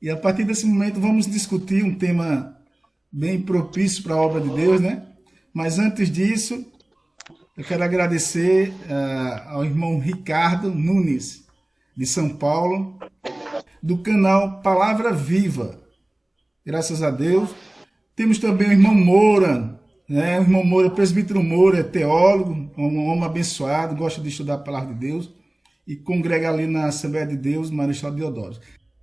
E a partir desse momento vamos discutir um tema bem propício para a obra de Deus, né? Mas antes disso, eu quero agradecer ao irmão Ricardo Nunes, de São Paulo, do canal Palavra Viva. Graças a Deus. Temos também o irmão Moura, né? O irmão Moura, presbítero Moura, é teólogo, um homem abençoado, gosta de estudar a Palavra de Deus e congrega ali na Assembleia de Deus, Marechal Deodoro.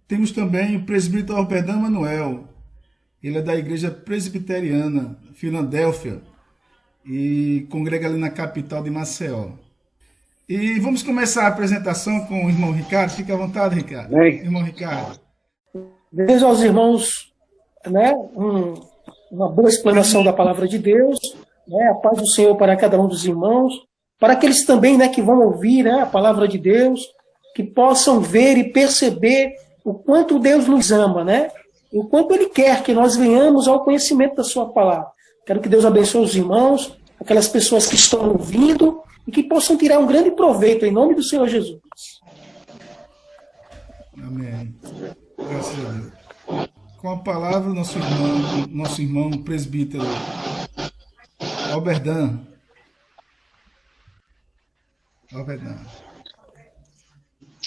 Temos também o presbítero Alberdan Manuel. Ele é da Igreja Presbiteriana, Filadélfia, e congrega ali na capital de Maceió. E vamos começar a apresentação com o irmão Ricardo. Fique à vontade, Ricardo. Bem. Irmão Ricardo. Desejo aos irmãos, né, uma boa explanação da palavra de Deus, né, a paz do Senhor para cada um dos irmãos, para aqueles também, né, que vão ouvir, né, a palavra de Deus, que possam ver e perceber o quanto Deus nos ama, né, o quanto Ele quer que nós venhamos ao conhecimento da sua palavra. Quero que Deus abençoe os irmãos, aquelas pessoas que estão ouvindo e que possam tirar um grande proveito em nome do Senhor Jesus. Amém. Graças a Deus. Com a palavra, nosso irmão presbítero Alberdan.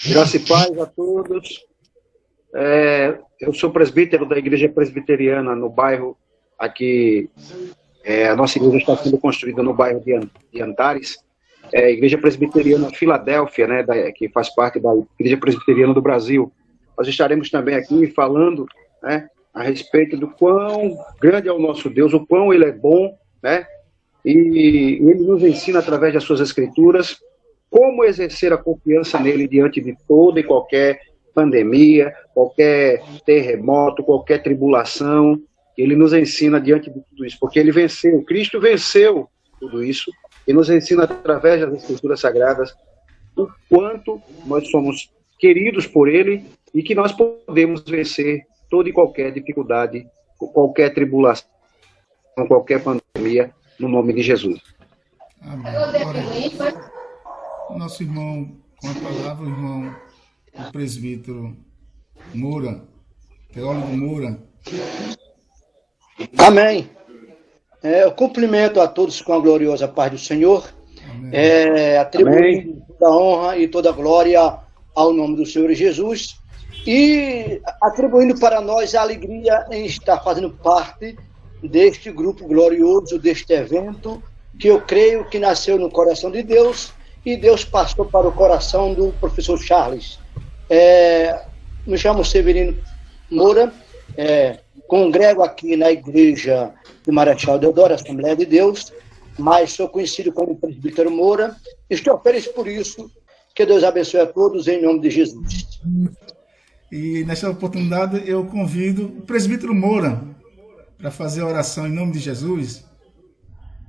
Graça e paz a todos. Eu sou presbítero da Igreja Presbiteriana no bairro aqui. A nossa igreja está sendo construída no bairro de Antares. A Igreja Presbiteriana Filadélfia, né, que faz parte da Igreja Presbiteriana do Brasil. Nós estaremos também aqui falando, né, a respeito do quão grande é o nosso Deus, o quão Ele é bom, né, e Ele nos ensina através das suas escrituras como exercer a confiança nele diante de toda e qualquer pandemia, qualquer terremoto, qualquer tribulação. Ele nos ensina diante de tudo isso, porque Ele venceu, Cristo venceu tudo isso, e nos ensina através das escrituras sagradas o quanto nós somos queridos por Ele e que nós podemos vencer toda e qualquer dificuldade, qualquer tribulação, qualquer pandemia, no nome de Jesus. Amém. Agora, nosso irmão, com a palavra, o irmão, o presbítero Moura, teólogo Moura. Amém. Eu cumprimento a todos com a gloriosa paz do Senhor, atribuindo toda a honra e toda a glória ao nome do Senhor Jesus, e atribuindo para nós a alegria em estar fazendo parte deste grupo glorioso, deste evento, que eu creio que nasceu no coração de Deus, e Deus passou para o coração do professor Charles. Me chamo Severino Moura, congrego aqui na igreja de Marechal Deodoro, Assembleia de Deus, mas sou conhecido como presbítero Moura. Estou feliz por isso. Que Deus abençoe a todos em nome de Jesus. E nesta oportunidade eu convido o presbítero Moura para fazer a oração em nome de Jesus.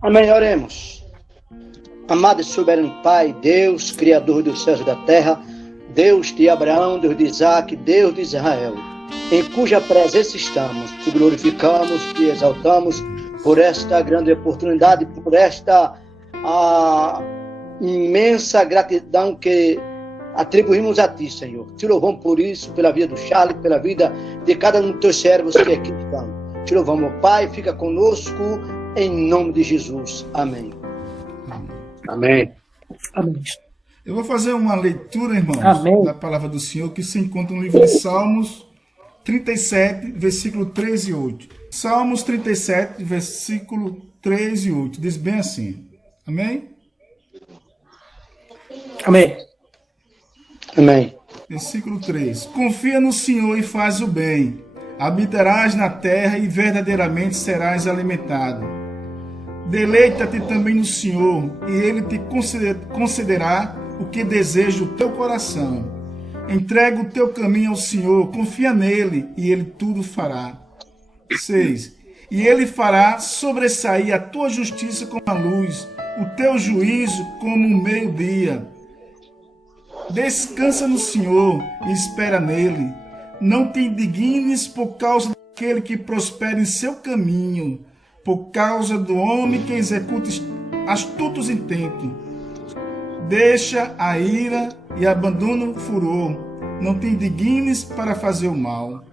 Amém, oremos. Amado e soberano Pai, Deus, Criador dos céus e da terra, Deus de Abraão, Deus de Isaac, Deus de Israel, em cuja presença estamos, te glorificamos, te exaltamos por esta grande oportunidade, por esta imensa gratidão que atribuímos a Ti, Senhor. Te louvamos por isso, pela vida do Charles, pela vida de cada um dos Teus servos que aqui estão. Te louvamos, Pai, fica conosco, em nome de Jesus. Amém. Amém. Amém. Eu vou fazer uma leitura, irmãos, Amém. da palavra do Senhor, que se encontra no livro de Salmos 37, versículo 3 e 8. Salmos 37, versículo 3 e 8. Diz bem assim. Amém? Amém. Amém. Versículo 3. Confia no Senhor e faz o bem. Habitarás na terra e verdadeiramente serás alimentado. Deleita-te também no Senhor e Ele te concederá o que deseja o teu coração. Entrega o teu caminho ao Senhor, confia nele e Ele tudo fará. 6. E Ele fará sobressair a tua justiça como a luz, o teu juízo como o meio-dia. Descansa no Senhor e espera nele. Não te indignes por causa daquele que prospera em seu caminho, por causa do homem que executa astutos intentos. Deixa a ira e abandona o furor. Não te indignes para fazer o mal.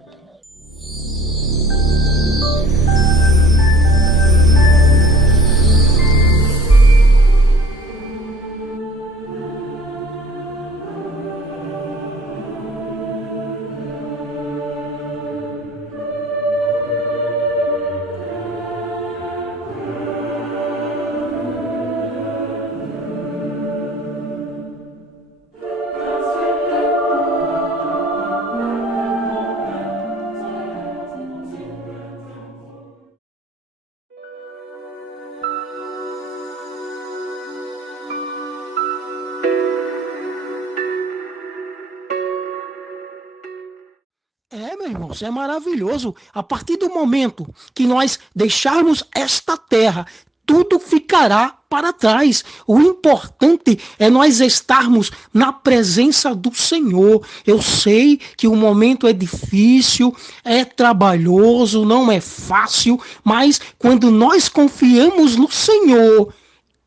Meu irmão, isso é maravilhoso. A partir do momento que nós deixarmos esta terra, tudo ficará para trás. O importante é nós estarmos na presença do Senhor. Eu sei que o momento é difícil, é trabalhoso, não é fácil, mas quando nós confiamos no Senhor,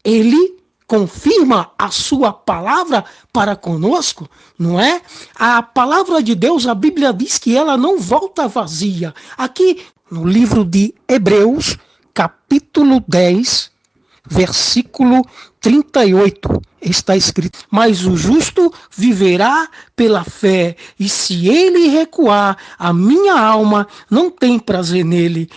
Ele confirma a sua palavra para conosco, não é? A palavra de Deus, a Bíblia diz que ela não volta vazia. Aqui no livro de Hebreus, capítulo 10, versículo 38, está escrito: mas o justo viverá pela fé, e se ele recuar, a minha alma não tem prazer nele.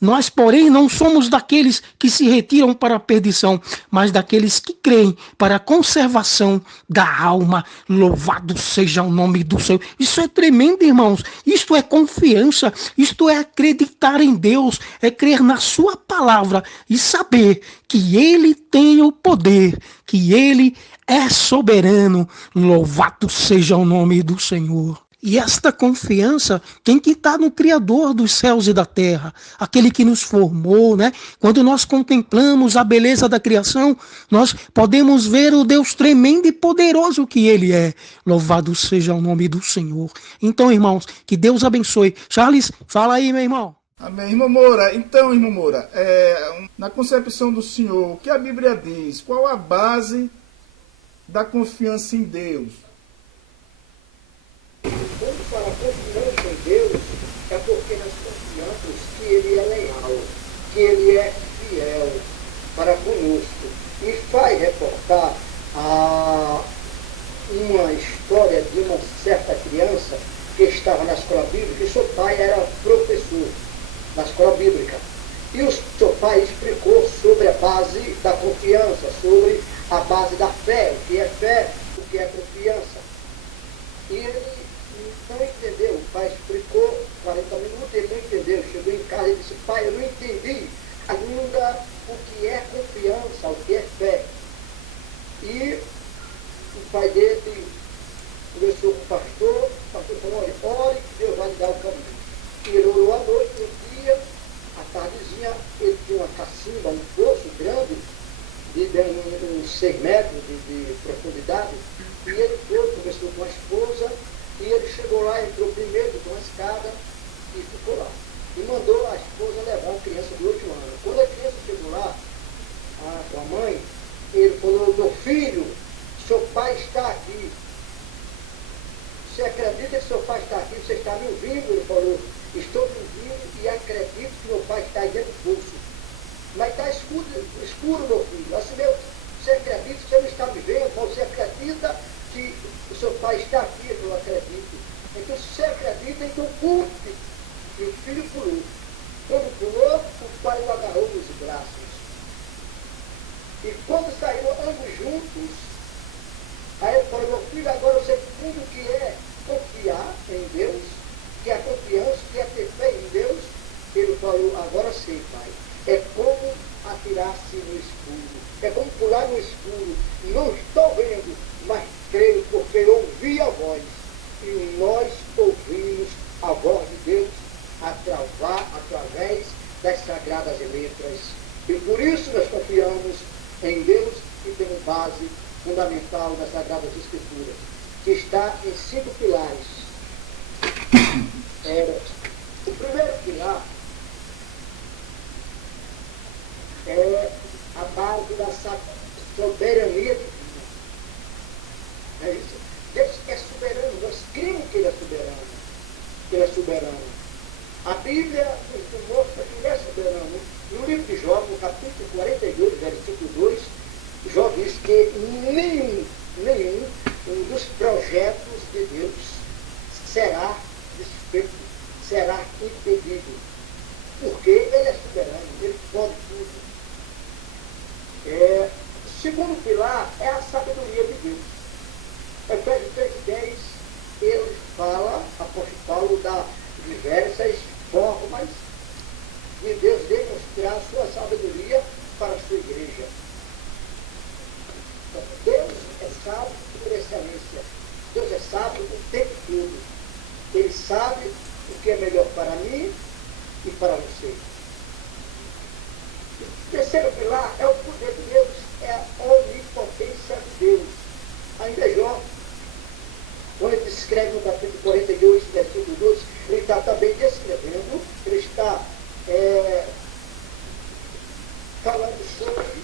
Nós, não somos daqueles que se retiram para a perdição, mas daqueles que creem para a conservação da alma. Louvado seja o nome do Senhor. Isso é tremendo, irmãos. Isto é confiança, isto é acreditar em Deus, é crer na sua palavra e saber que Ele tem o poder, que Ele é soberano. Louvado seja o nome do Senhor. E esta confiança tem que estar no Criador dos céus e da terra, aquele que nos formou, né? Quando nós contemplamos a beleza da criação, nós podemos ver o Deus tremendo e poderoso que Ele é. Louvado seja o nome do Senhor. Então, irmãos, que Deus abençoe. Charles, fala aí, meu irmão. Amém. Irmão Moura, então, irmão Moura, na concepção do Senhor, o que a Bíblia diz? Qual a base da confiança em Deus? Quando fala confiança em Deus, é porque nós confiamos que Ele é leal, que Ele é fiel para conosco. E faz reportar uma história de uma certa criança que estava na escola bíblica, e seu pai era professor na escola bíblica. E o seu pai explicou sobre a base da confiança, sobre a base da fé, o que é fé, o que é confiança. E ele não entendeu, o pai explicou 40 minutos, ele não entendeu, chegou em casa e disse: pai, eu não entendi ainda o que é confiança, o que é fé. E o pai dele conversou com o pastor falou: olha, ore que Deus vai lhe dar o caminho. E ele orou à noite, no dia, à tardezinha, ele tinha uma cacimba, um poço grande, de uns 6 metros de profundidade, e ele foi, conversou com a esposa, e ele chegou lá, entrou primeiro com uma escada e ficou lá. E mandou a esposa levar a criança de 8 anos. Quando a criança chegou lá, com a mãe, ele falou: meu filho, seu pai está aqui. Você acredita que seu pai está aqui? Você está me ouvindo? Ele falou: estou me ouvindo e acredito que meu pai está aí dentro do poço. Mas está escuro, meu filho. Assim, você acredita que você não está me vendo? Você acredita que o seu pai está aqui? Eu acredito. Então, se você acredita, então pule. E o filho pulou. Quando pulou, o pai o agarrou nos braços. E quando saíram ambos juntos, aí ele falou: meu filho, agora eu sei tudo o que é confiar em Deus, que é confiança, que é ter fé em Deus. Ele falou: agora sei, pai. É como atirar-se no escuro. É como pular no escuro. Não estou vendo, mas creio, porque eu ouvi a voz. E nós ouvimos a voz de Deus através das Sagradas Letras. E por isso nós confiamos em Deus e temos base fundamental das Sagradas Escrituras, que está em 5 pilares. O primeiro pilar é a base da soberania divina. É isso. Deus é soberano, nós cremos que Ele é soberano. Que Ele é soberano. A Bíblia nos mostra que ele é soberano. No livro de Jó, no capítulo 42, versículo 2, Jó diz que nenhum dos projetos de Deus será desfeito, será impedido. Porque ele é soberano, ele pode tudo. O segundo pilar é a sabedoria de Deus. Efésios 3:10, ele fala, apóstolo Paulo, dá diversas formas de Deus demonstrar sua sabedoria para a sua igreja. Então, Deus é sábio por excelência. Deus é sábio o tempo todo. Ele sabe o que é melhor para mim e para você. O terceiro pilar é o poder de Deus, é a onipotência de Deus. Ainda Jó, quando ele descreve no capítulo 42, versículo 2, ele está também descrevendo, ele está falando sobre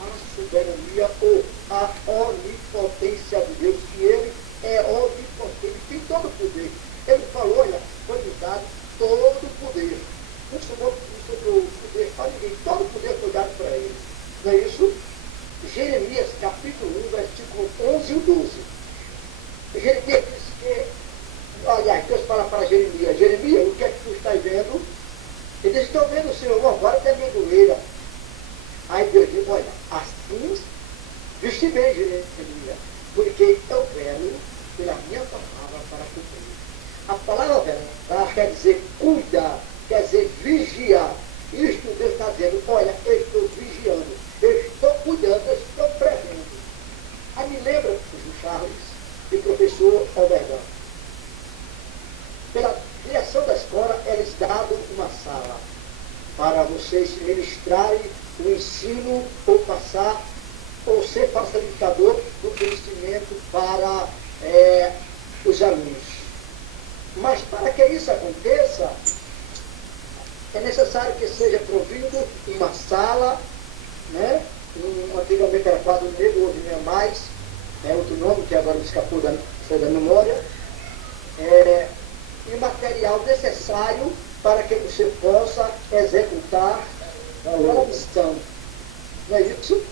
a soberania ou a onipotência de Deus, que ele é onipotente, ele tem todo o poder. Ele falou, olha, foi lhe dado todo o poder. Não sobrou o poder para ninguém, todo o poder foi dado para ele. Não é isso? Jeremias, capítulo 1, versículo 11 e 12. Jeremias diz que, olha, Deus fala para Jeremias, Jeremias, o que é que tu estás vendo? Ele diz, estou vendo o Senhor agora da amendoeira. Aí Deus diz, olha, assim viste bem, Jeremias, porque eu velo pela minha palavra para cumprir. A palavra velar quer dizer cuidar, quer dizer vigiar. Isto Deus está dizendo, olha, eu estou vigiando, eu estou cuidando, eu estou prevendo. Aí me lembra, o Charles e o professor Alberdan. Pela direção da escola, eles davam uma sala para vocês ministrarem o ensino ou passar, ou ser facilitador do conhecimento para os alunos. Mas para que isso aconteça, é necessário que seja provido uma sala, né? Antigamente era quadro negro, hoje não é mais, outro nome que agora me escapou da memória, e material necessário para que você possa executar a missão. Não é isso?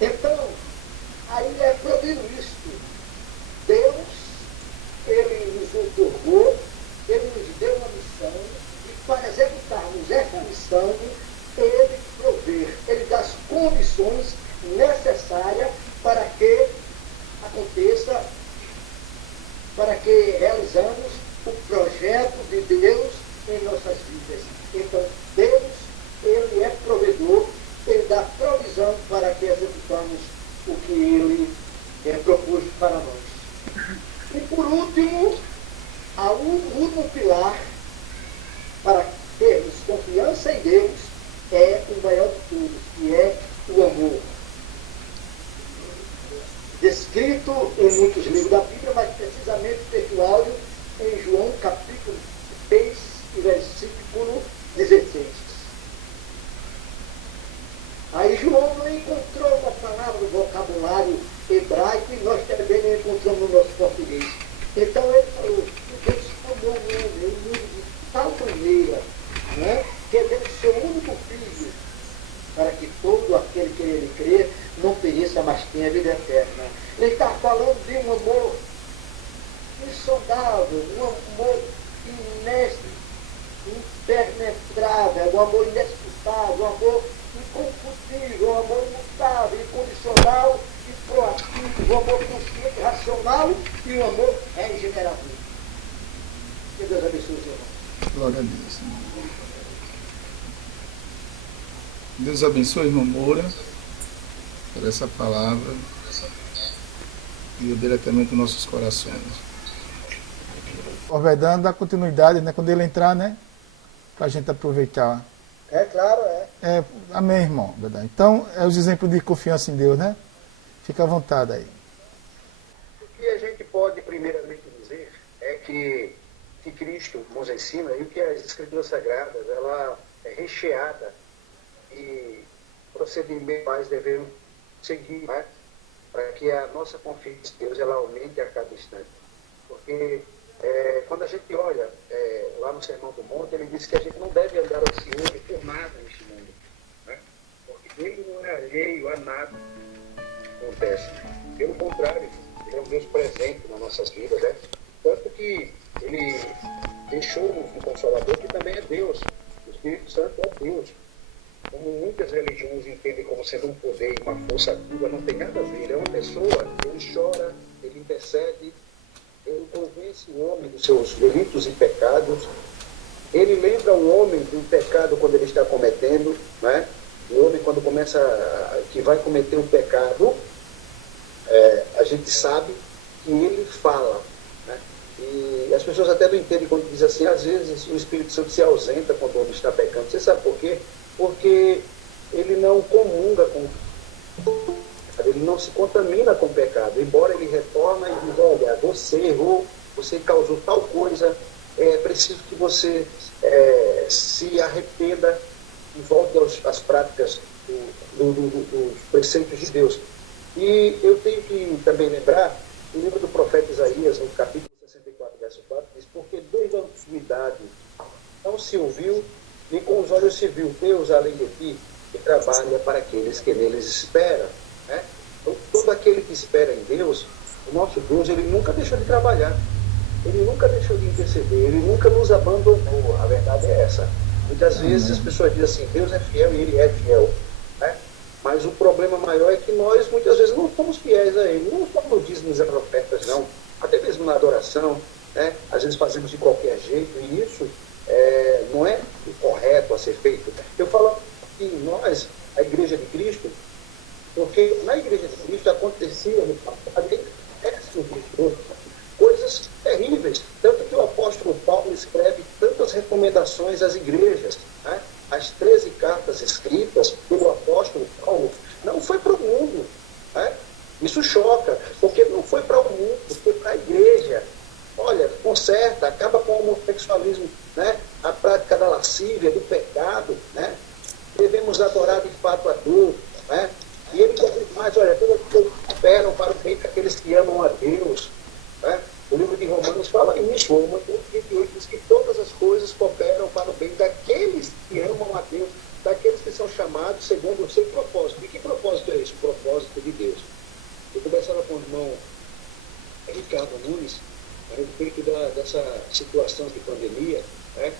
Então, aí é provido isto. Deus, ele nos otorgou, ele nos deu uma missão, e para executarmos essa missão, ele prover, ele dá as condições necessárias para que aconteça, para que realizamos o projeto de Deus em nossas vidas. Então, Deus, ele é provedor, ele dá provisão para que executamos o que ele propôs para nós. E por último, o último pilar para termos confiança em Deus é o maior de tudo, que é o amor. Descrito em muitos livros da Bíblia, mas precisamente textual em João capítulo 6, versículo 16. Aí João não encontrou uma palavra no vocabulário hebraico e nós também não encontramos no nosso português. Então ele falou que Deus amou o mundo de tal maneira, né, que deu o seu único filho, para que todo aquele que nele crê não pereça, mas tenha vida eterna. Ele está falando de um amor insondável, um amor impenetrável, um amor inescrutável, um amor inconfundível, um amor imutável, incondicional e proativo, um amor consciente, racional e um amor regenerativo. Que Deus abençoe os irmãos. Glória a Deus. Deus abençoe, irmão Moura, por essa palavra e diretamente nos nossos corações. O Alberdan dá continuidade, né? Quando ele entrar, né? Para a gente aproveitar. É claro, Amém, irmão. Verdade. Então, os exemplos de confiança em Deus, né? Fica à vontade aí. O que a gente pode primeiramente dizer é que Cristo nos ensina e que as Escrituras Sagradas, ela é recheada e procedimentos mais devemos seguir, né? Para que a nossa confiança em Deus ela aumente a cada instante. Porque quando a gente olha lá no no Sermão do Monte, ele disse que a gente não deve andar ansioso por nada neste mundo, né? Porque ele não é alheio a nada que acontece. Pelo contrário, ele é um Deus presente nas nossas vidas, né? Tanto que ele deixou-nos um Consolador, que também é Deus. O Espírito Santo é Deus. Como muitas religiões entendem como sendo um poder e uma força ativa, não tem nada a ver. Ele é uma pessoa, ele chora, ele intercede, ele convence o homem dos seus delitos e pecados, ele lembra o homem do pecado quando ele está cometendo, né? O homem, quando que vai cometer um pecado, a gente sabe que ele fala, né? E as pessoas até não entendem quando diz assim, às vezes o Espírito Santo se ausenta quando o homem está pecando. Você sabe por quê? Porque ele não comunga com o pecado, ele não se contamina com o pecado, embora ele retorna e diz, olha, você errou, você causou tal coisa, é preciso que você se arrependa e volte às práticas dos preceitos de Deus. E eu tenho que também lembrar, o livro do profeta Isaías, no capítulo 64, verso 4, diz, porque desde a antiguidade não se ouviu, nem com os olhos se viu Deus além de ti, que trabalha para aqueles que neles esperam, né? Então, todo aquele que espera em Deus, o nosso Deus, ele nunca deixou de trabalhar, ele nunca deixou de interceder, ele nunca nos abandonou. A verdade é essa. Muitas vezes as pessoas dizem assim, Deus é fiel e ele é fiel, né? Mas o problema maior é que nós muitas vezes não somos fiéis a ele, não só nos dízimos e ofertas, não, até mesmo na adoração, né? Às vezes fazemos de qualquer jeito, e isso não é o correto a ser feito. Eu falo que nós, a Igreja de Cristo, porque na Igreja de Cristo acontecia no passado coisas terríveis, tanto que o apóstolo Paulo escreve tantas recomendações às igrejas, né? As 13 cartas escritas pelo apóstolo Paulo não foi para o mundo, né? Isso choca, porque não foi para o mundo, foi para a igreja. Olha, conserta, acaba com o homossexualismo, né? A prática da lascívia, do pecado, né? Devemos adorar de fato a Deus, né? E ele diz mais, olha, todas as coisas cooperam para o bem daqueles que amam a Deus, né? O livro de Romanos fala isso, Romanos 28 diz que todas as coisas cooperam para o bem daqueles que amam a Deus, daqueles que são chamados segundo o seu propósito. E que propósito é esse? O propósito de Deus. Eu conversava com o irmão Ricardo Nunes a respeito dessa situação de pandemia, né?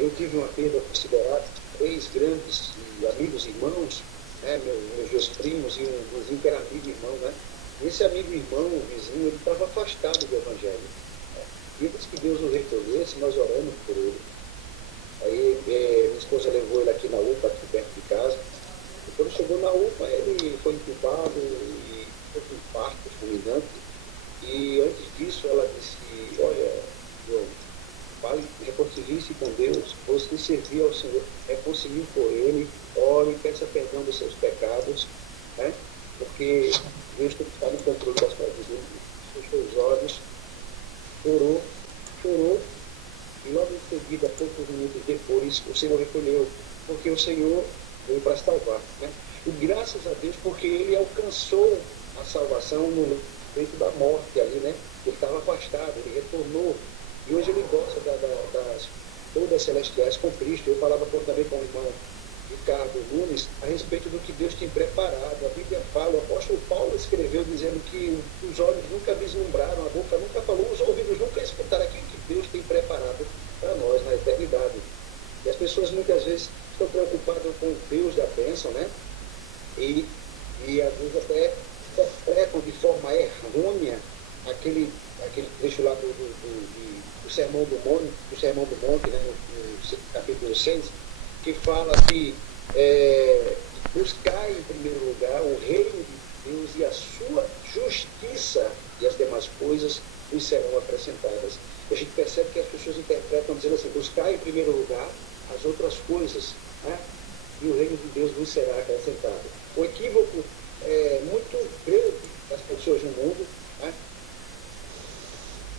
Eu tive uma perda considerável, 3 grandes amigos e irmãos, né? Meus 2 primos e um vizinho que era amigo e irmão, né? Esse amigo e irmão, o vizinho, ele estava afastado do Evangelho, né? E antes que Deus o recolhesse, nós oramos por ele. Aí minha esposa levou ele aqui na UPA, aqui perto de casa. E quando chegou na UPA, ele foi entubado e teve um infarto fulminante. E antes disso, ela disse, olha, João, fale, reconcilie-se com Deus, você servir ao Senhor, reconcilie por Ele, ore, peça perdão dos seus pecados, né? Porque Deus tem que estar no controle das suas vidas. Fechou os olhos, chorou, e logo em seguida, poucos minutos depois, o Senhor recolheu, porque o Senhor veio para salvar, né? E graças a Deus, porque Ele alcançou a salvação no leito da morte ali, né? Ele estava afastado, ele retornou, e hoje ele gosta das todas celestiais com Cristo. Eu falava também com o irmão Ricardo Nunes a respeito do que Deus tem preparado. A Bíblia fala, o apóstolo Paulo escreveu dizendo que os olhos nunca vislumbraram, a boca nunca falou, os ouvidos nunca escutaram aquilo que Deus tem preparado para nós na eternidade. E as pessoas muitas vezes estão preocupadas com o Deus da bênção, né? E às vezes até interpretam de forma errônea aquele trecho lá do Sermão do Monte, né, no capítulo 6, que fala que buscar em primeiro lugar o reino de Deus e a sua justiça, e as demais coisas nos serão acrescentadas. E a gente percebe que as pessoas interpretam dizendo assim, buscar em primeiro lugar as outras coisas, né, e o reino de Deus nos será acrescentado. O equívoco muito grande das pessoas no mundo, né?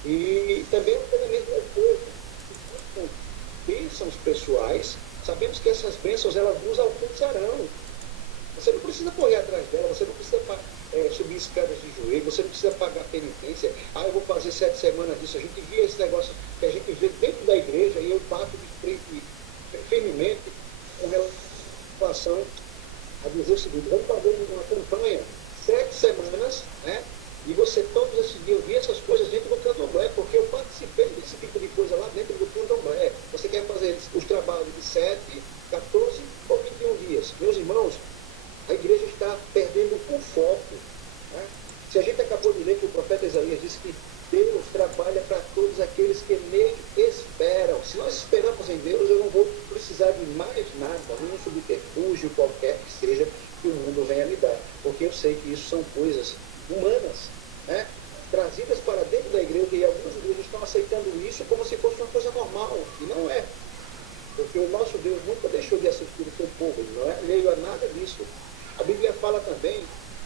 E também a mesma coisa, bênçãos pessoais, sabemos que essas bênçãos elas nos alcançarão. Você não precisa correr atrás dela, você não precisa subir escadas de joelho, você não precisa pagar penitência. Eu vou fazer 7 semanas disso. A gente via esse negócio que a gente vê dentro da igreja, e fato firmemente com relação a dizer o seguinte: vamos fazer uma campanha 7 semanas, né? E você todos esses dias ouvir essas coisas dentro do candomblé, porque eu participei desse tipo de coisa lá dentro do candomblé. Você quer fazer os trabalhos de 7, 14 ou 21 dias. Meus irmãos, a igreja está perdendo o foco. Né? Se a gente acabou de ler que o profeta Isaías disse que Deus trabalha para todos aqueles que nele esperam. Se nós esperamos em Deus, eu não vou precisar de mais nada, nenhum subterfúgio qualquer que seja que o mundo venha me dar. Porque eu sei que isso são coisas humanas, né? Trazidas para dentro da igreja, e algumas igrejas estão aceitando isso como se fosse uma coisa normal. E não é. Porque o nosso Deus nunca deixou de assistir o seu povo. Ele não é alheio a nada disso. A Bíblia fala também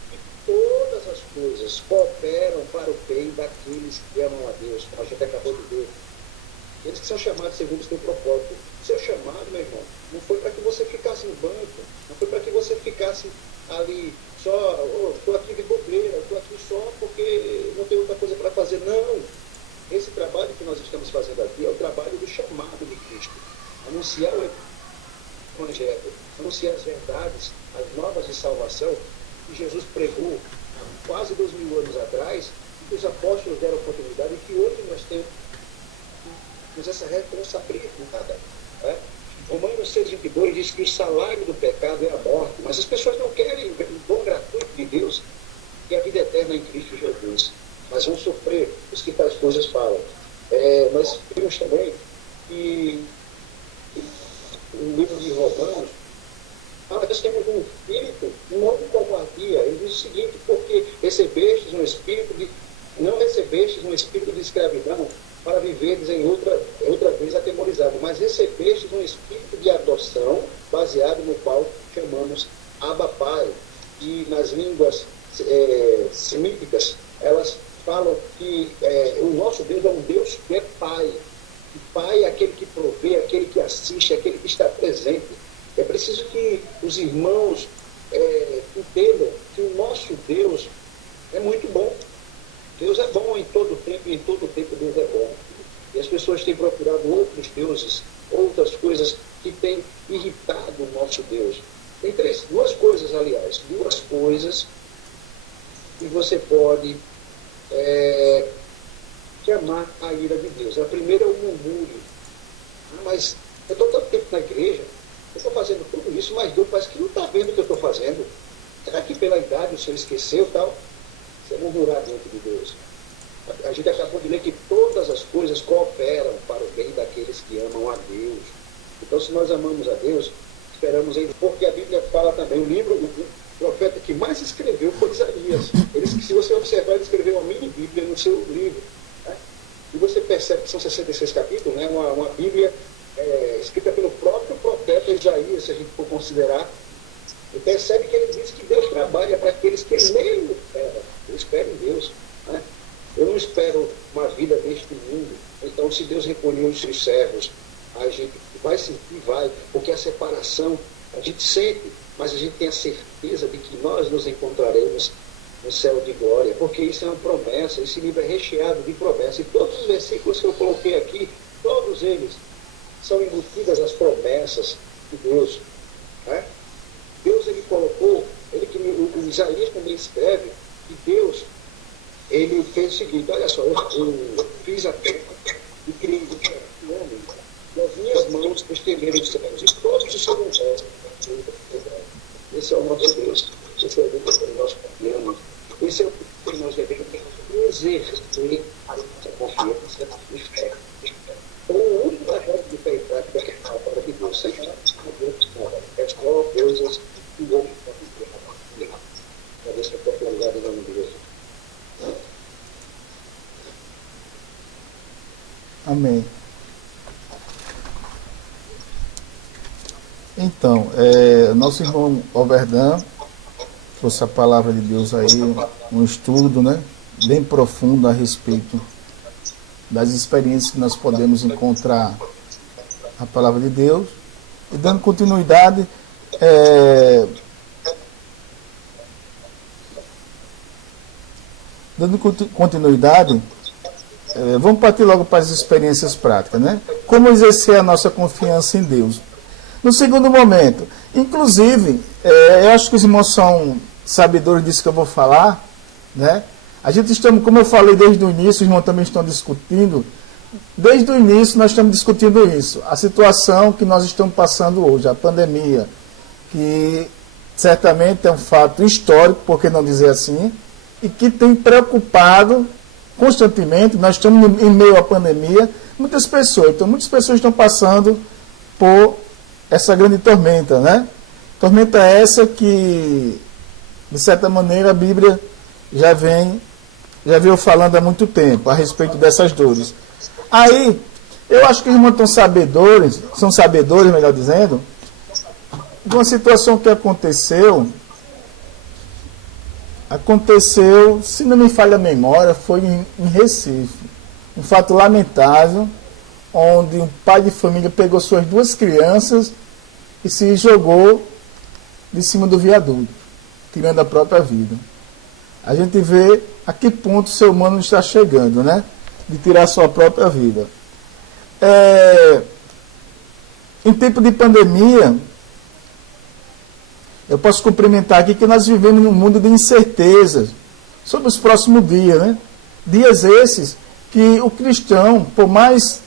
que todas as coisas cooperam para o bem daqueles que amam a Deus, como a gente acabou de ver. Eles que são chamados segundo o seu propósito. O seu chamado, meu irmão, não foi para que você ficasse no banco, não foi para que você ficasse ali só, estou aqui de bobeira, estou aqui só porque não tenho outra coisa para fazer. Não! Esse trabalho que nós estamos fazendo aqui é o trabalho do chamado de Cristo. Anunciar o Evangelho, anunciar as verdades, as novas de salvação que Jesus pregou há quase 2000 anos atrás, e que os apóstolos deram oportunidade, e que hoje nós temos essa responsabilidade. Né? Romanos 6,22 diz que o salário do pecado é a morte, mas as pessoas não querem o dom gratuito de Deus, que é a vida eterna em Cristo Jesus. Mas vão sofrer os que tais coisas falam. Nós vimos também que no livro de Romanos, nós temos um espírito não de covardia. Ele diz o seguinte: porque recebestes um espírito de, não recebestes um espírito de escravidão para viverdes em outra vez atemorizado, mas recebestes um espírito de adoção, baseado no qual chamamos Abba Pai. E nas línguas semíticas, elas falam que o nosso Deus é um Deus que é Pai. E Pai é aquele que provê, aquele que assiste, aquele que está presente. É preciso que os irmãos entendam que o nosso Deus é muito bom. Deus é bom em todo tempo, e em todo tempo Deus é bom. E as pessoas têm procurado outros deuses, outras coisas que têm irritado o nosso Deus. Tem duas coisas, aliás, duas coisas que você pode chamar a ira de Deus. A primeira é o murmúrio. Mas eu estou tanto tempo na igreja, eu estou fazendo tudo isso, mas Deus parece que não está vendo o que eu estou fazendo. Será que pela idade o senhor esqueceu tal? Você murmurar diante de Deus. A gente acabou de ler que todas as coisas cooperam para o bem daqueles que amam a Deus. Então, se nós amamos a Deus, esperamos ele, porque a Bíblia fala também, o profeta que mais escreveu foi Isaías. Se você observar, ele escreveu uma mini Bíblia no seu livro. Né? E você percebe que são 66 capítulos, né? uma Bíblia escrita pelo próprio profeta Isaías, se a gente for considerar. E percebe que ele diz que Deus trabalha para aqueles que nele esperam. Eu espero em Deus. Né? Eu não espero uma vida deste mundo. Então, se Deus recolher os seus servos, a gente vai sentir, porque a separação a gente sente, mas a gente tem a certeza de que nós nos encontraremos no céu de glória, porque isso é uma promessa. Esse livro é recheado de promessas, e todos os versículos que eu coloquei aqui, todos eles são embutidas as promessas de Deus. Né? Deus, ele colocou, o Isaías também escreve que Deus, ele fez o seguinte: olha só, eu fiz a terra e criei o homem, e as minhas mãos estenderam os céus, e todos os seus universos. Esse é o nosso Deus, esse é o Deus que nós confiamos, esse é o que nós devemos exercer a nossa confiança e fé. Então, o único resto de fé e prática é a palavra de Deus, sem nada, é só coisas que o homem pode ter. Para ver se eu estou oportunidade em nome de Jesus. Amém. Então, nosso irmão Overdan trouxe a palavra de Deus aí, um estudo, né, bem profundo a respeito das experiências que nós podemos encontrar a palavra de Deus. E dando continuidade, vamos partir logo para as experiências práticas, né? Como exercer a nossa confiança em Deus. No segundo momento, inclusive, eu acho que os irmãos são sabedores disso que eu vou falar, né? A gente estamos, como eu falei desde o início, os irmãos também estão discutindo, desde o início nós estamos discutindo isso, a situação que nós estamos passando hoje, a pandemia, que certamente é um fato histórico, por que não dizer assim, e que tem preocupado constantemente. Nós estamos em meio à pandemia, muitas pessoas estão passando por essa grande tormenta, né? Tormenta essa que, de certa maneira, a Bíblia já veio falando há muito tempo a respeito dessas dores. Aí, eu acho que os irmãos são sabedores, melhor dizendo, de uma situação que aconteceu, se não me falha a memória, foi em Recife. Um fato lamentável, onde um pai de família pegou suas 2 crianças e se jogou de cima do viaduto, tirando a própria vida. A gente vê a que ponto o ser humano está chegando, né? De tirar a sua própria vida. Em tempo de pandemia, eu posso cumprimentar aqui que nós vivemos num mundo de incertezas sobre os próximos dias, né? Dias esses que o cristão, por mais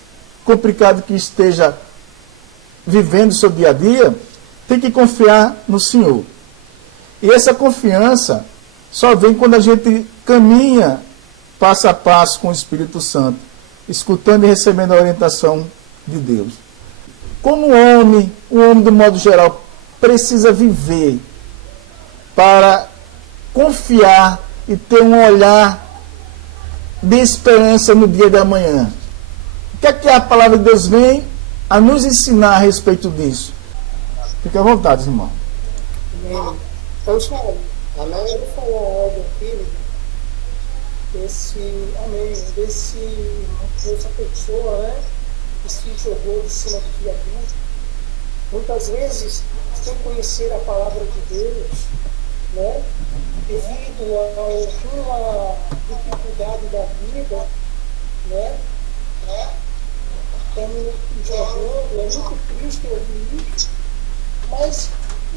complicado que esteja vivendo o seu dia a dia, tem que confiar no Senhor. E essa confiança só vem quando a gente caminha passo a passo com o Espírito Santo, escutando e recebendo a orientação de Deus. Como o homem do modo geral, precisa viver para confiar e ter um olhar de esperança no dia da manhã. O que é que a palavra de Deus vem a nos ensinar a respeito disso? Fique à vontade, irmão. Amém. Então, Saul, ele falou algo aqui, dessa pessoa, né, que se jogou de cima do viaduto. Muitas vezes, sem conhecer a palavra de Deus, né, devido a alguma dificuldade da vida, né, estamos jogando, é muito triste ouvir isso, mas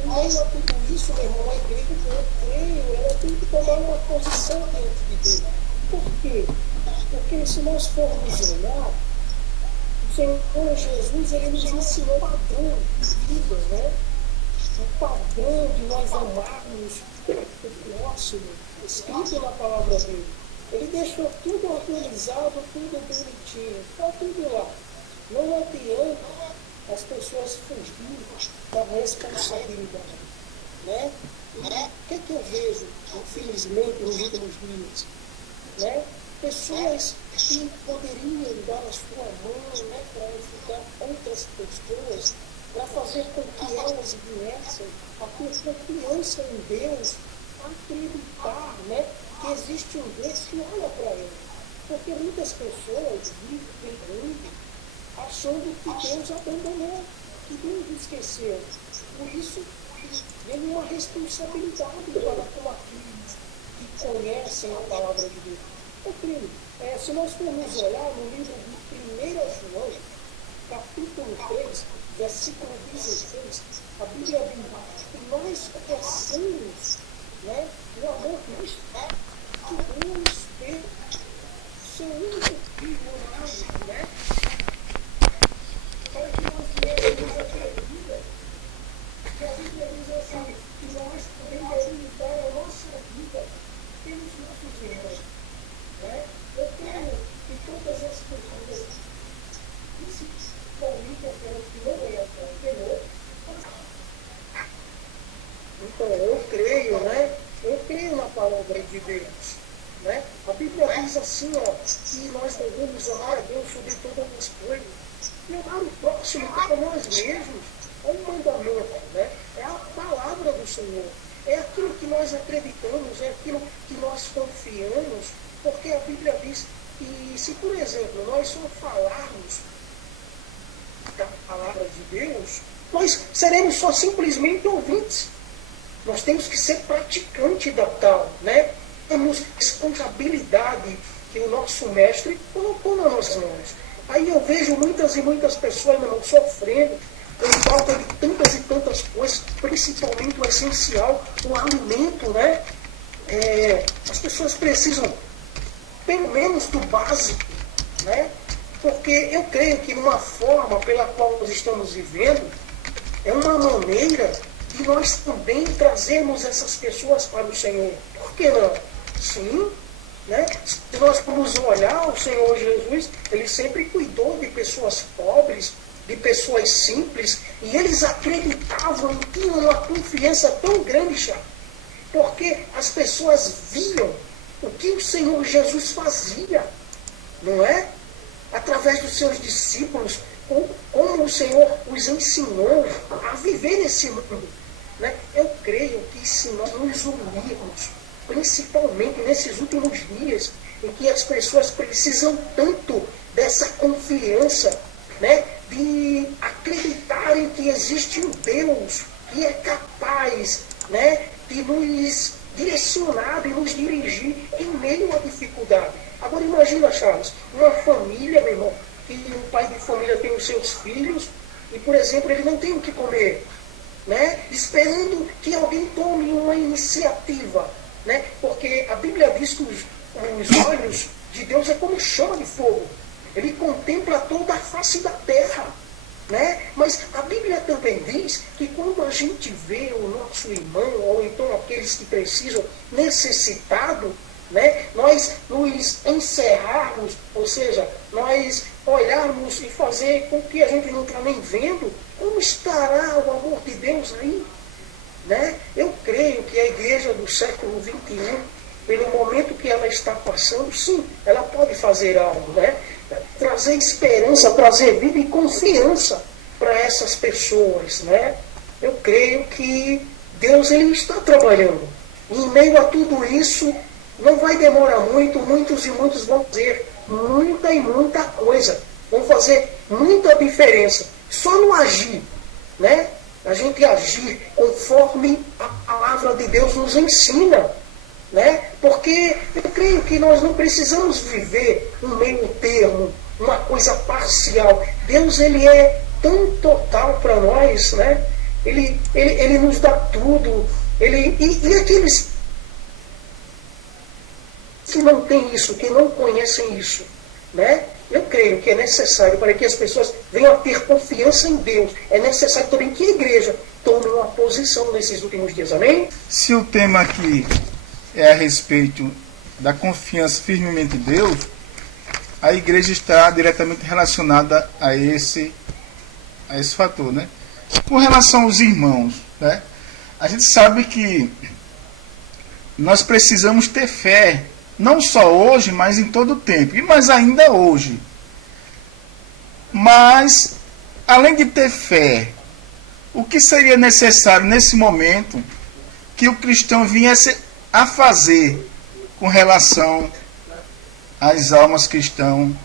em meio a tudo isso, meu irmão, a igreja que eu creio, ela tem que tomar uma posição diante de Deus. Por quê? Porque se nós formos olhar, o Senhor Jesus, ele nos ensinou um padrão de vida, né? Um padrão de nós amarmos o próximo, escrito na palavra dele. Ele deixou tudo organizado, tudo bonitinho, está tudo lá. Não adianta as pessoas fugirem da responsabilidade, né? E o que eu vejo, infelizmente, nos últimos dias, né? Pessoas que poderiam dar a sua mão, né, para ajudar outras pessoas, para fazer com que elas viessem a ter confiança em Deus, acreditar, né, que existe um Deus que olha para eles. Porque muitas pessoas vivem achando que Deus abandonou, que Deus esqueceu. Por isso, vem uma responsabilidade para com aqueles que conhecem a palavra de Deus. Ô, primo, se nós formos olhar no livro de 1 João, capítulo 3, versículo 16, a Bíblia diz que nós conhecemos, né, o amor de Cristo, que Deus fez seu único filho amado, né, para que nós viéssemos a vida. E a Bíblia diz assim, que nós também devemos dar a nossa vida pelos nossos irmãos. Né? Eu creio que todas as pessoas, principalmente aquelas que não conhecem o Senhor, então eu creio, né? Eu creio na palavra de Deus. Né? A Bíblia diz assim, ó, que nós devemos amar a Deus sobre todas as coisas e amar o próximo como nós mesmos. É um mandamento, né? É a palavra do Senhor. É aquilo que nós acreditamos, é aquilo que nós confiamos, porque a Bíblia diz que se, por exemplo, nós só falarmos da palavra de Deus, nós seremos só simplesmente ouvintes. Nós temos que ser praticantes da tal, né? Temos responsabilidade que o nosso mestre colocou nas nossas mãos. Aí eu vejo muitas e muitas pessoas, meu irmão, sofrendo por falta de tantas e tantas coisas, principalmente o essencial, o alimento, né? As pessoas precisam, pelo menos, do básico, né? Porque eu creio que uma forma pela qual nós estamos vivendo é uma maneira de nós também trazermos essas pessoas para o Senhor. Por que não? Sim, né? Se nós formos olhar, o Senhor Jesus, ele sempre cuidou de pessoas pobres, de pessoas simples, e eles acreditavam e tinham uma confiança tão grande já, porque as pessoas viam o que o Senhor Jesus fazia, não é? Através dos seus discípulos, como o Senhor os ensinou a viver nesse mundo. Né? Eu creio que se nós nos unirmos, principalmente nesses últimos dias, em que as pessoas precisam tanto dessa confiança, né? De acreditarem que existe um Deus que é capaz, né? De nos direcionar e nos dirigir em meio à dificuldade. Agora imagina, Charles, uma família, meu irmão, que o pai de família tem os seus filhos e, por exemplo, ele não tem o que comer, né? Esperando que alguém tome uma iniciativa, né? Porque a Bíblia diz que os olhos de Deus é como chama de fogo. Ele contempla toda a face da terra, né? Mas a Bíblia também diz que quando a gente vê o nosso irmão, ou então aqueles que precisam, necessitado, né? Nós nos encerrarmos, ou seja, nós olharmos e fazer com que a gente não está nem vendo, como estará o amor de Deus aí? Né? Eu creio que a igreja do século XXI, pelo momento que ela está passando, sim, ela pode fazer algo, né? Trazer esperança, trazer vida e confiança para essas pessoas, né? Eu creio que Deus ele está trabalhando. E em meio a tudo isso, não vai demorar muito, muitos e muitos vão fazer muita e muita coisa, vão fazer muita diferença, só no agir, né? A gente agir conforme a palavra de Deus nos ensina, né? Porque eu creio que nós não precisamos viver um meio termo, uma coisa parcial. Deus ele é tão total para nós, né? Ele nos dá tudo. E aqueles que não têm isso, que não conhecem isso, né? Eu creio que é necessário para que as pessoas venham a ter confiança em Deus. É necessário também que a igreja tome uma posição nesses últimos dias. Amém? Se o tema aqui é a respeito da confiança firmemente em Deus, a igreja está diretamente relacionada a esse fator, né? Com relação aos irmãos, né? A gente sabe que nós precisamos ter fé, não só hoje, mas em todo o tempo, e mais ainda hoje. Mas, além de ter fé, o que seria necessário nesse momento que o cristão viesse a fazer com relação às almas que estão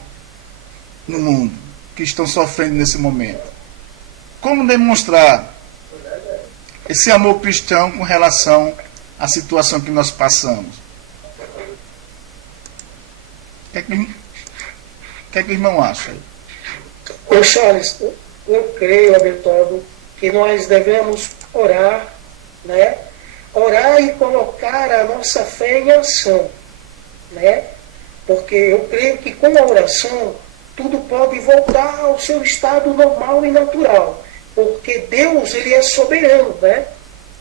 no mundo, que estão sofrendo nesse momento? Como demonstrar esse amor cristão com relação à situação que nós passamos? O que é que o irmão acha? Ô Charles, eu creio, Abertado, que nós devemos orar, né? Orar e colocar a nossa fé em ação, né? Porque eu creio que com a oração tudo pode voltar ao seu estado normal e natural, porque Deus ele é soberano, né?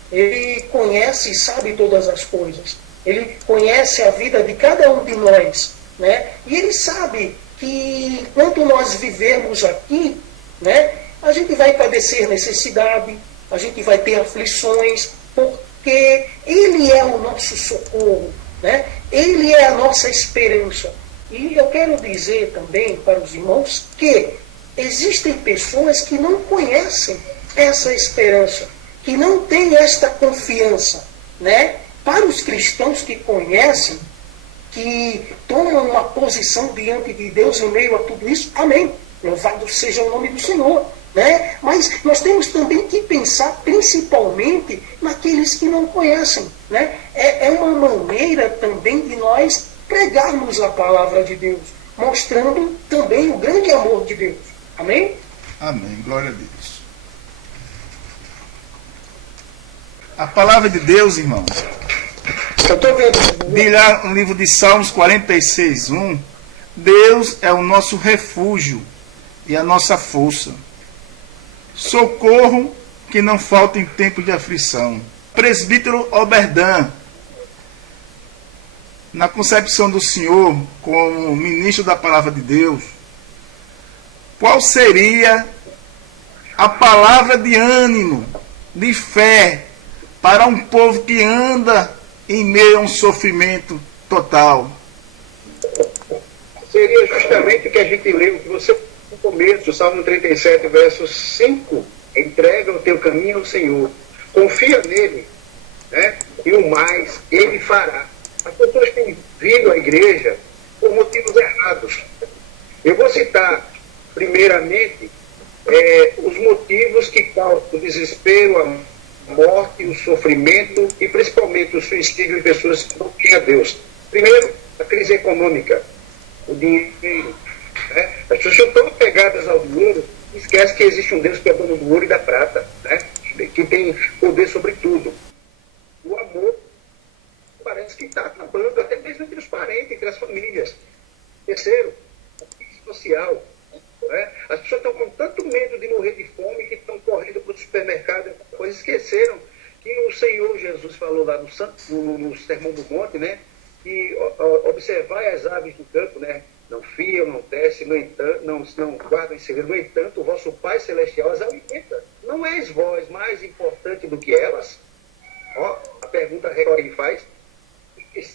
Ele conhece e sabe todas as coisas. Ele conhece a vida de cada um de nós, né? E ele sabe que enquanto nós vivermos aqui, né, a gente vai padecer necessidade, a gente vai ter aflições, porque ele é o nosso socorro, né? Ele é a nossa esperança. E eu quero dizer também para os irmãos que existem pessoas que não conhecem essa esperança, que não têm esta confiança, né? Para os cristãos que conhecem, que tomam uma posição diante de Deus em meio a tudo isso, amém. Louvado seja o nome do Senhor, né? Mas nós temos também que pensar principalmente naqueles que não conhecem, né? É uma maneira também de nós pregarmos a palavra de Deus, mostrando também o grande amor de Deus. Amém? Amém. Glória a Deus. A palavra de Deus, irmãos, Eu estou vendo. diz lá no livro de Salmos 46:1, Deus é o nosso refúgio e a nossa força. Socorro que não falta em tempo de aflição. Presbítero Oberdan, na concepção do senhor, como ministro da palavra de Deus, qual seria a palavra de ânimo, de fé, para um povo que anda em meio a um sofrimento total? Seria justamente o que a gente leu, que você no começo, Salmo 37, verso 5, entrega o teu caminho ao Senhor, confia nele, né? E o mais ele fará. As pessoas têm vindo à igreja por motivos errados. Eu vou citar, primeiramente, os motivos que causam o desespero, a morte, o sofrimento e principalmente o suicídio de pessoas que não têm a Deus. Primeiro, a crise econômica, o dinheiro. Né? As pessoas estão apegadas ao dinheiro e esquecem que existe um Deus que é dono do ouro e da prata, né? Que tem poder sobre tudo. O amor parece que está acabando, até mesmo entre os parentes, entre as famílias. Terceiro, a crise social. Né? As pessoas estão com tanto medo de morrer de fome que estão correndo para o supermercado, pois esqueceram que o Senhor Jesus falou lá no Sermão do Monte, né? Que observai as aves do campo, né? Não fiam, não tecem, no entanto, não guardam em segredo. No entanto, o vosso Pai Celestial as alimenta. Não és vós mais importante do que elas? Ó, a pergunta que ele faz.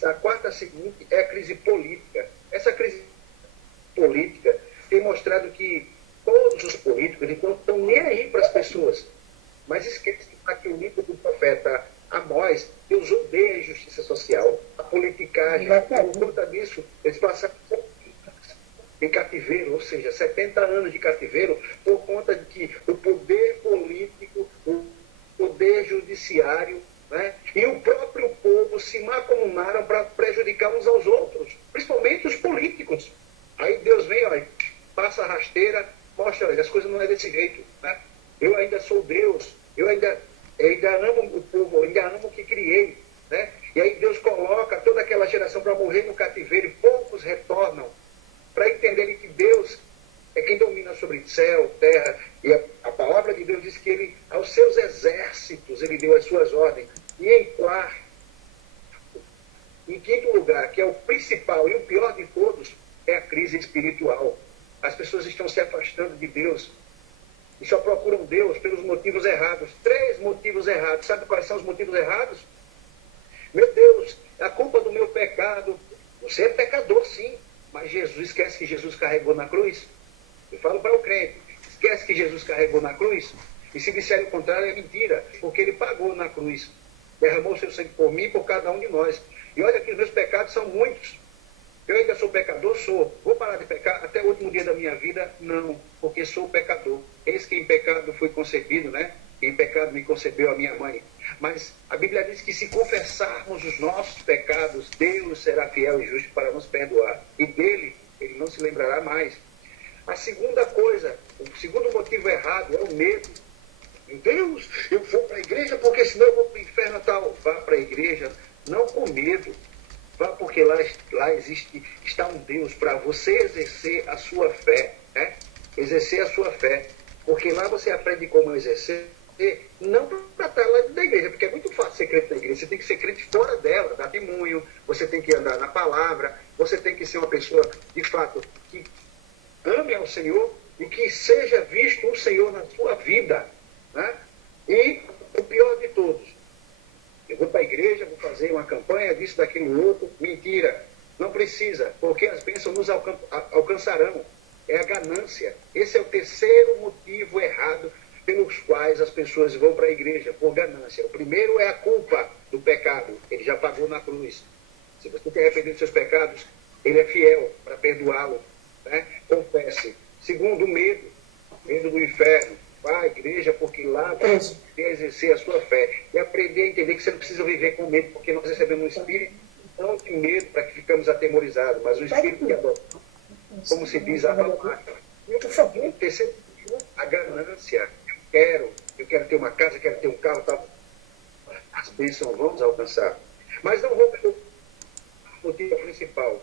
A quarta seguinte é a crise política. Essa crise política tem mostrado que todos os políticos não estão nem aí para as pessoas, mas esquecem que o livro do profeta Amós, Deus odeia a injustiça social, a politicagem. Por conta disso, eles passaram em cativeiro, ou seja, 70 anos de cativeiro, por conta de que o poder político, o poder judiciário, né, e o próprio povo se macunaram para prejudicar uns aos outros, principalmente os políticos. Aí Deus vem, olha, passa a rasteira, mostra, olha, as coisas não é desse jeito. Né? Eu ainda sou Deus, eu ainda amo o povo, eu ainda amo o que criei. Né? E aí Deus coloca toda aquela geração para morrer no cativeiro e poucos retornam para entenderem que Deus é quem domina sobre céu, terra. E a palavra de Deus diz que ele, aos seus exércitos, ele deu as suas ordens. E em quinto lugar, que é o principal e o pior de todos, é a crise espiritual. As pessoas estão se afastando de Deus e só procuram Deus pelos motivos errados. 3 motivos errados. Sabe quais são os motivos errados? Meu Deus, a culpa do meu pecado. Você é pecador, sim, mas Jesus, esquece que Jesus carregou na cruz? Eu falo para o crente, esquece que Jesus carregou na cruz? E se disser o contrário, é mentira, porque ele pagou na cruz. Derramou seu sangue por mim e por cada um de nós. E olha que os meus pecados são muitos. Eu ainda sou pecador? Sou. Vou parar de pecar até o último dia da minha vida? Não, porque sou pecador. Eis que em pecado fui concebido, né? Em pecado me concebeu a minha mãe. Mas a Bíblia diz que se confessarmos os nossos pecados, Deus será fiel e justo para nos perdoar. E dele, ele não se lembrará mais. A segunda coisa, o segundo motivo errado é o medo. Meu Deus, eu vou para a igreja porque senão eu vou para o inferno tal. Vá para a igreja, não com medo. Vá porque lá está um Deus para você exercer a sua fé. Né? Exercer a sua fé. Porque lá você aprende como exercer, não para estar lá dentro da igreja, porque é muito fácil ser crente na igreja. Você tem que ser crente fora dela, dar testemunho, você tem que andar na palavra, você tem que ser uma pessoa, de fato, que ame ao Senhor e que seja visto o Senhor na sua vida. Né? E o pior de todos, eu vou para a igreja, vou fazer uma campanha disso, daquilo, outro. Mentira, não precisa, porque as bênçãos nos alcançarão. É a ganância. Esse é o terceiro motivo errado pelos quais as pessoas vão para a igreja, por ganância. O primeiro é a culpa do pecado. Ele já pagou na cruz. Se você tem arrependido dos seus pecados, ele é fiel para perdoá-lo. Né? Confesse. Segundo, o medo. Medo do inferno. Vá à igreja, porque lá você vai exercer a sua fé. E aprender a entender que você não precisa viver com medo, porque nós recebemos um Espírito não de medo para que ficamos atemorizados, mas o espírito que adora, como se diz, adorar. E o terceiro, a ganância. Eu quero ter uma casa, quero ter um carro, tal. As bênçãos vão nos alcançar. Mas não vou pelo motivo principal.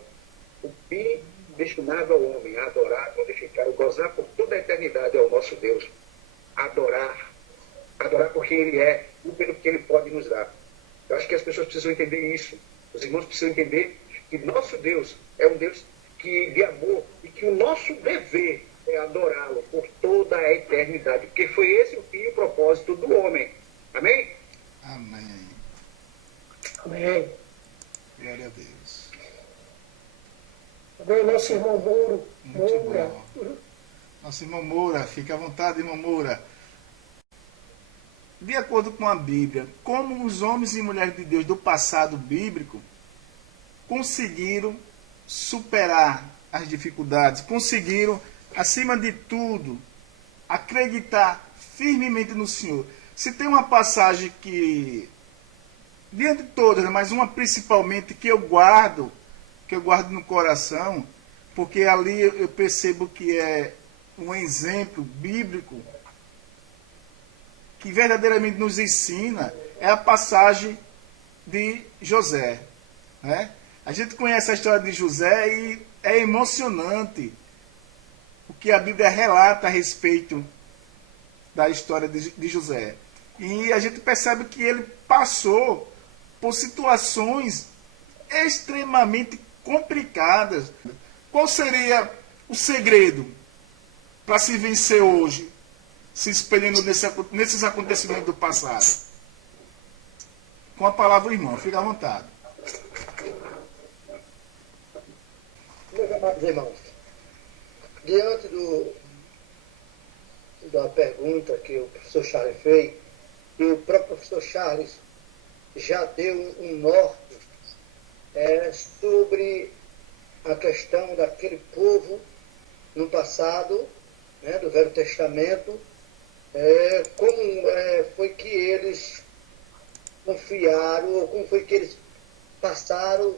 O bem destinado ao homem, a adorar, glorificar, gozar por toda a eternidade ao nosso Deus. Adorar. Adorar porque Ele é e pelo que Ele pode nos dar. Eu acho que as pessoas precisam entender isso. Os irmãos precisam entender que nosso Deus é um Deus de amor e que o nosso dever é adorá-lo por toda a eternidade. Porque foi esse o fim e o propósito do homem. Amém? Amém. Amém. Glória a Deus. Agora o nosso irmão Moura. Muito bom. Nosso irmão Moura, fica à vontade, irmão Moura. De acordo com a Bíblia, como os homens e mulheres de Deus do passado bíblico conseguiram superar as dificuldades, conseguiram, acima de tudo, acreditar firmemente no Senhor. Se tem uma passagem que, diante de todas, mas uma principalmente que eu guardo no coração, porque ali eu percebo que é um exemplo bíblico que verdadeiramente nos ensina, é a passagem de José. Né? A gente conhece a história de José e é emocionante o que a Bíblia relata a respeito da história de José. E a gente percebe que ele passou por situações extremamente complicadas. Qual seria o segredo para se vencer hoje, se espelhando nesses acontecimentos do passado? Com a palavra, irmão, fica à vontade. Meus amados irmãos, diante da pergunta que o professor Charles fez, e o próprio professor Charles já deu um norte sobre a questão daquele povo no passado, né, do Velho Testamento, como foi que eles confiaram, ou como foi que eles passaram,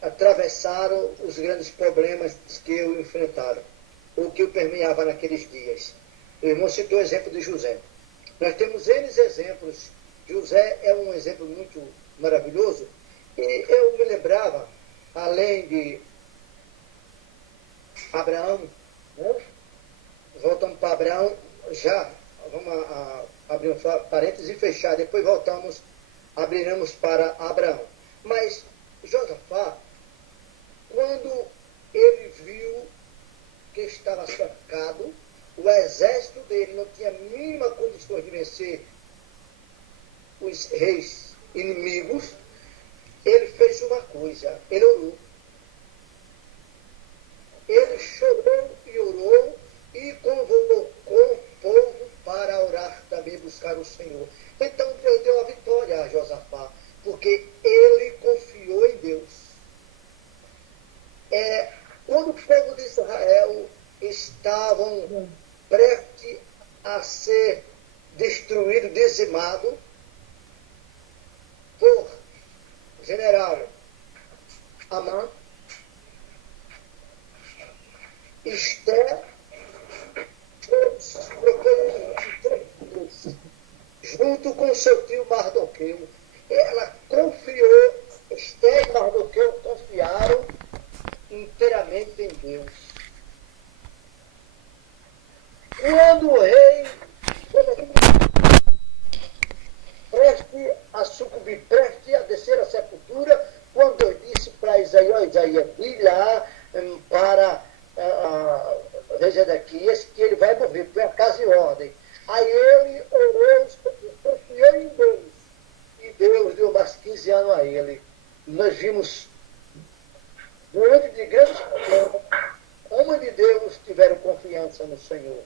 atravessaram os grandes problemas que eu enfrentaram, ou que eu permeava naqueles dias. O irmão citou o exemplo de José. Nós temos N exemplos. José é um exemplo muito maravilhoso. E eu me lembrava, além de Abraão, né? Voltamos para Abraão, já vamos abrir um parênteses e fechar, depois abriremos para Abraão. Mas Josafá, quando ele viu que estava cercado, o exército dele não tinha a mínima condição de vencer os reis inimigos, ele fez uma coisa, ele orou. Ele chorou e orou e convocou o povo para orar também, buscar o Senhor. Então Deus deu a vitória a Josafá, porque ele confiou em Deus. Quando o povo de Israel estavam prestes a ser destruído, dizimado por general Amã, Esther junto com seu tio Mardoqueu. Ela confiou, Esther e Mardoqueu confiaram inteiramente em Deus. Quando o rei preste a sucumbir, preste a descer à sepultura, quando Deus disse para Isaías, ir lá para Zedequias, que ele vai morrer, põe a casa em ordem. Aí ele orou, confiou em Deus, e Deus deu mais 15 anos a ele. Nós vimos, diante de grandes problemas, homens de Deus tiveram confiança no Senhor.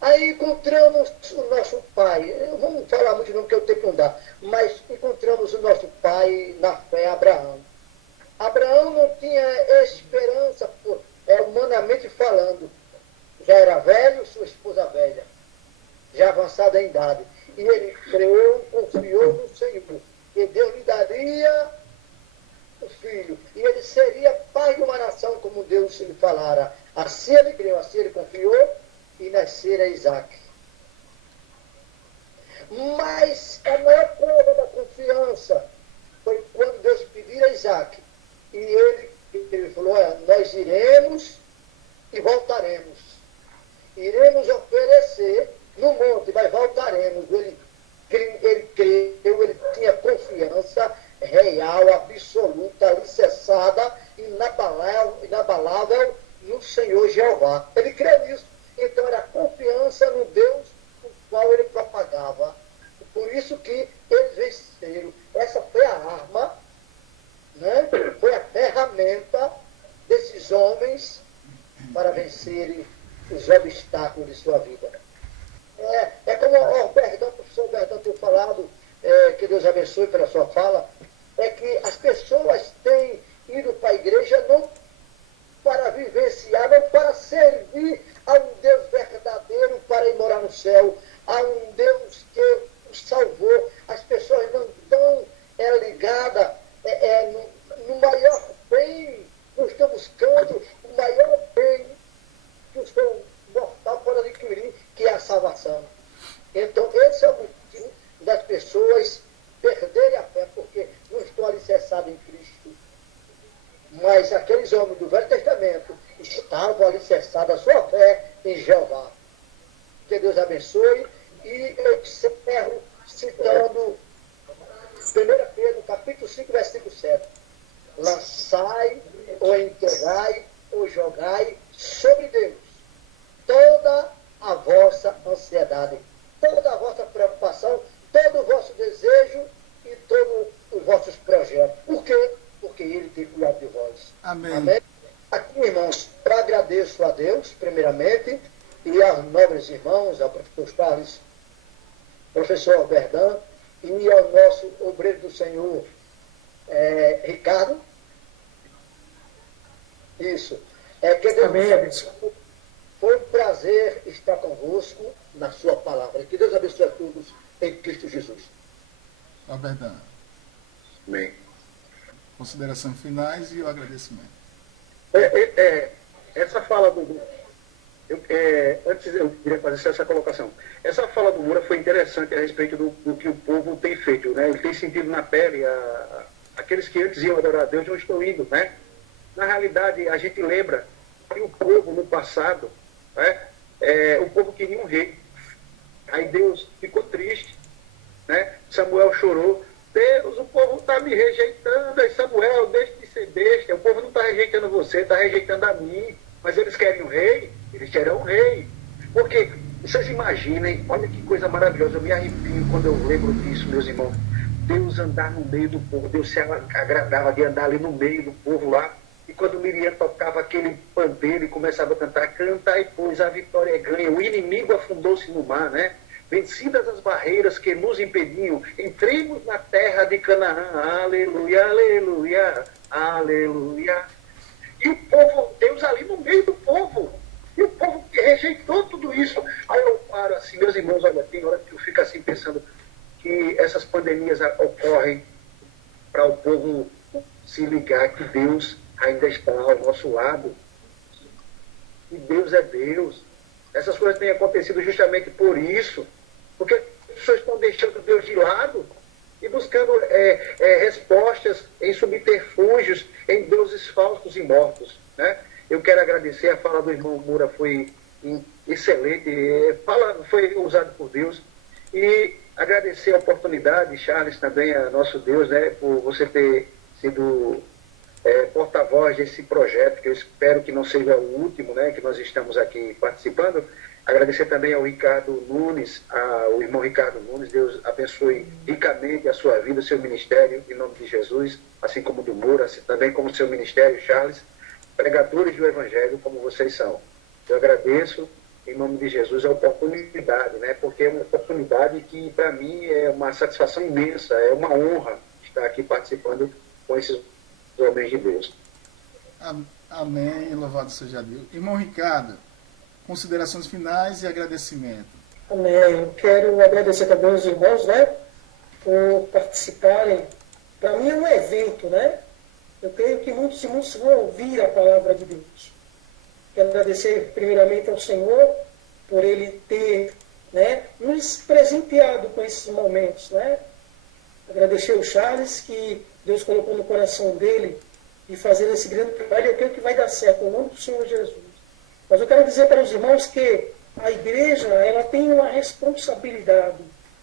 Aí encontramos o nosso pai, eu não vou falar muito não, porque eu tenho que andar, mas encontramos o nosso pai na fé, Abraão. Abraão não tinha esperança, humanamente falando. Já era velho, sua esposa velha, já avançada em idade. E ele creu, confiou no Senhor. e Deus lhe daria o filho, e ele seria pai de uma nação, como Deus lhe falara. Assim ele creu, assim ele confiou, e nascera Isaac. Mas a maior prova da confiança foi quando Deus pediu a Isaac. E ele falou, olha, nós iremos e voltaremos. Iremos oferecer no monte, mas voltaremos. Ele creu, ele tinha confiança real, absoluta, alicerçada, inabalável no Senhor Jeová. Ele creu nisso. Então era confiança no Deus o qual ele propagava. Por isso que eles venceram. Essa foi a arma, né? Foi a ferramenta desses homens para vencerem os obstáculos de sua vida. É como o professor Berdão tem falado, que Deus abençoe pela sua fala, é que as pessoas têm ido para a igreja não para vivenciar, não para servir a um Deus verdadeiro para ir morar no céu, a um Deus que os salvou. As pessoas não estão ligadas no maior bem, não estão buscando o maior bem que o seu mortal pode adquirir, que é a salvação. Então, esse é o motivo das pessoas perderem a fé, porque não estão alicerçadas em Cristo. Mas aqueles homens do Velho Testamento estavam alicerçados a sua fé em Jeová. Que Deus abençoe. E eu encerro citando 1 Pedro, capítulo 5, versículo 7. Lançai, ou entregai, ou jogai sobre Deus toda a vossa ansiedade, toda a vossa preocupação, todo o vosso desejo e todos os vossos projetos. Por quê? Porque Ele tem cuidado de vós. Amém. Amém? Aqui, irmãos, eu agradeço a Deus, primeiramente, e aos nobres irmãos, ao professor Charles, professor Alberdan, e ao nosso obreiro do Senhor, Ricardo. Isso. Que Deus Amém. Foi um prazer estar convosco na sua palavra. Que Deus abençoe a todos em Cristo Jesus. Alberdan, Amém. considerações finais e o agradecimento. Essa fala antes eu queria fazer essa colocação. Essa fala do Moura foi interessante a respeito do que o povo tem feito, né? Ele tem sentido na pele aqueles que antes iam adorar a Deus não estão indo, né? Na realidade, a gente lembra que o povo no passado, né? O povo queria um rei. Aí Deus ficou triste, né? Samuel chorou. Deus, o povo está me rejeitando. Aí Samuel, deixa de ser besta. O povo não está rejeitando você, está rejeitando a mim. Mas eles querem um rei? Eles querem um rei. Porque, vocês imaginem, olha que coisa maravilhosa. Eu me arrepio quando eu lembro disso, meus irmãos. Deus andar no meio do povo. Deus se agradava de andar ali no meio do povo lá. E quando Miriam tocava aquele pandeiro e começava a cantar, canta e pois a vitória é ganha. O inimigo afundou-se no mar, né? Vencidas as barreiras que nos impediam, entremos na terra de Canaã. Aleluia, aleluia, aleluia. E o povo, Deus ali no meio do povo. E o povo que rejeitou tudo isso. Aí eu paro assim, meus irmãos, olha, tem hora que eu fico assim pensando que essas pandemias ocorrem para o povo se ligar que Deus ainda está ao nosso lado. E Deus é Deus. Essas coisas têm acontecido justamente por isso. Porque as pessoas estão deixando Deus de lado e buscando respostas em subterfúgios, em deuses falsos e mortos, né? Eu quero agradecer, a fala do irmão Moura foi excelente, foi usado por Deus, e agradecer a oportunidade, Charles, também a nosso Deus, né, por você ter sido porta-voz desse projeto, que eu espero que não seja o último, né, que nós estamos aqui participando. Agradecer também ao Ricardo Nunes, ao irmão Ricardo Nunes. Deus abençoe ricamente a sua vida, o seu ministério, em nome de Jesus, assim como do Moura, assim, também como o seu ministério, Charles, pregadores do Evangelho, como vocês são. Eu agradeço, em nome de Jesus, a oportunidade, né? Porque é uma oportunidade que, para mim, é uma satisfação imensa, é uma honra estar aqui participando com esses homens de Deus. Amém, louvado seja Deus. Irmão Ricardo, considerações finais e agradecimento. Amém. Quero agradecer também aos irmãos, né? por participarem. Para mim é um evento, né? Eu creio que muitos e muitos vão ouvir a palavra de Deus. Quero agradecer primeiramente ao Senhor por Ele ter, né, nos presenteado com esses momentos, né? Agradecer ao Charles, que Deus colocou no coração dele de fazer esse grande trabalho. Eu creio que vai dar certo, em nome do Senhor Jesus. Mas eu quero dizer para os irmãos que a igreja, ela tem uma responsabilidade.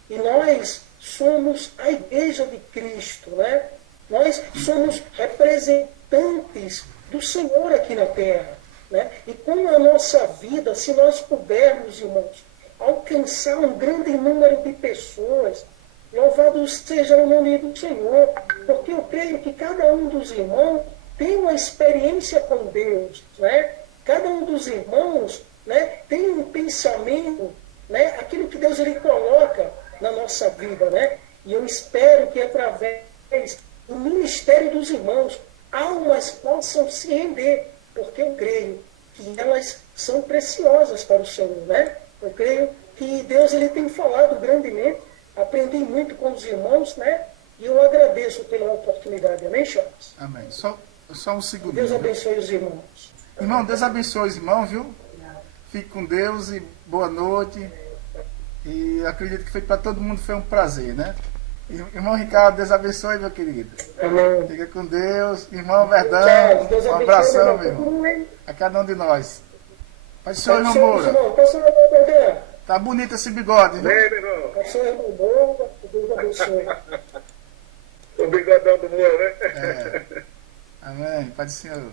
E nós somos a igreja de Cristo, né? Nós somos representantes do Senhor aqui na terra, né? E com a nossa vida, se nós pudermos, irmãos, alcançar um grande número de pessoas, louvado seja o nome do Senhor, porque eu creio que cada um dos irmãos tem uma experiência com Deus, né? Cada um dos irmãos, né, tem um pensamento, né, aquilo que Deus ele coloca na nossa vida, né? E eu espero que através do ministério dos irmãos, almas possam se render, porque eu creio que elas são preciosas para o Senhor, né? Eu creio que Deus ele tem falado grandemente, aprendi muito com os irmãos, né? E eu agradeço pela oportunidade. Amém, Charles? Amém. Só um segundo. Deus abençoe os irmãos. Irmão, Deus abençoe os irmãos, viu? Fique com Deus e boa noite. E acredito que foi para todo mundo, foi um prazer, né? Irmão Ricardo, Deus abençoe, meu querido. Amém. Fica com Deus. Irmão Verdão, Deus um abençoe, abração, meu irmão. irmão. A cada um de nós. Pai do Senhor, irmão Abençoe os Moura. irmãos. Posso orar, meu Deus? Tá bonito esse bigode, viu? Bem, meu irmão. Abençoe o irmão Moura. Deus abençoe. O bigodão do Moura, né? É. Amém. Pai do Senhor.